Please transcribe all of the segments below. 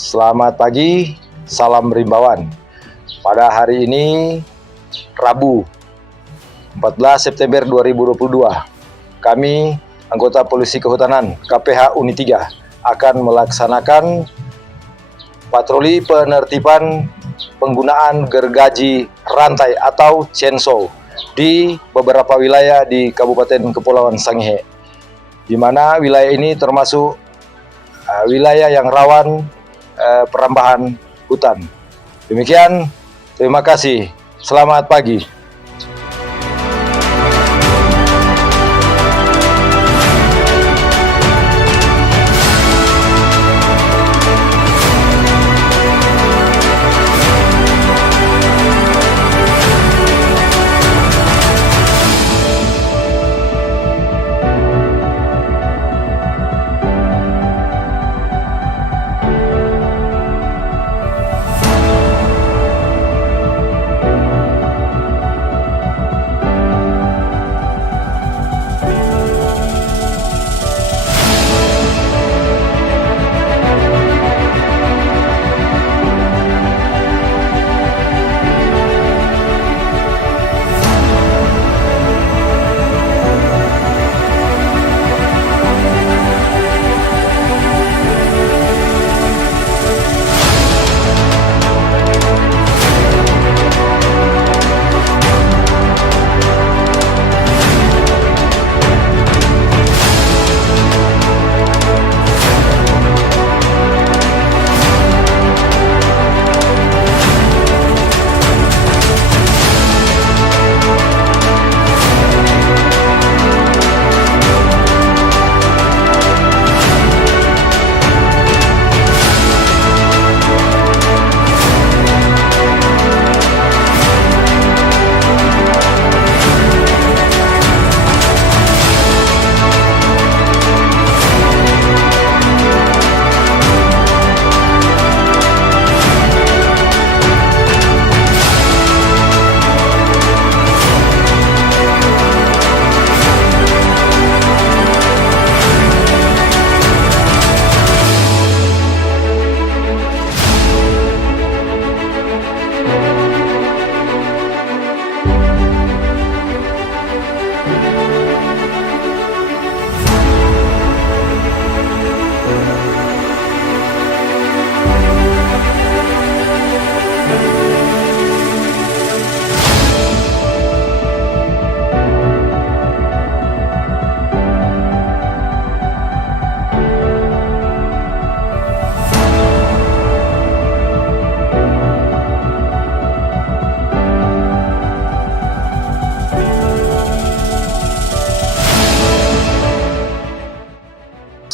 Selamat pagi, salam rimbawan. Pada hari ini, Rabu, 14 September 2022, kami, anggota Polisi Kehutanan KPH Unit 3, akan melaksanakan patroli penertiban penggunaan gergaji rantai atau chainsaw di beberapa wilayah di Kabupaten Kepulauan Sangihe, di mana wilayah ini termasuk wilayah yang rawan perambahan hutan. Demikian, terima kasih. Selamat pagi.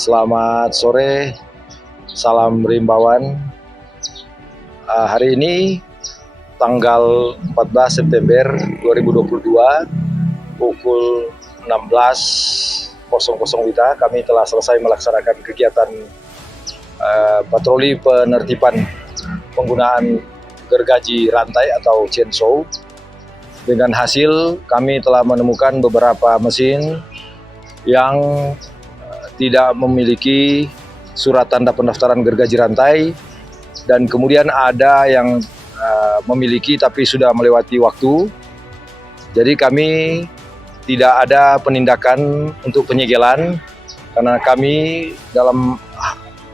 Selamat sore, salam rimbawan. Hari ini tanggal 14 September 2022 pukul 16.00 WITA, kami telah selesai melaksanakan kegiatan patroli penertiban penggunaan gergaji rantai atau chainsaw. Dengan hasil, kami telah menemukan beberapa mesin yang tidak memiliki surat tanda pendaftaran gergaji rantai, dan kemudian ada yang memiliki tapi sudah melewati waktu. Jadi kami tidak ada penindakan untuk penyegelan, karena kami dalam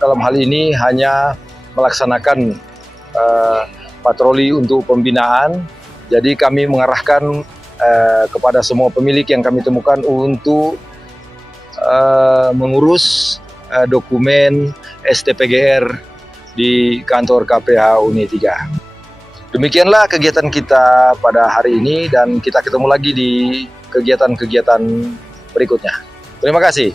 hal ini hanya melaksanakan patroli untuk pembinaan. Jadi kami mengarahkan kepada semua pemilik yang kami temukan untuk mengurus dokumen STPGR di kantor KPH Unit 3. Demikianlah kegiatan kita pada hari ini, dan kita ketemu lagi di kegiatan-kegiatan berikutnya. Terima kasih.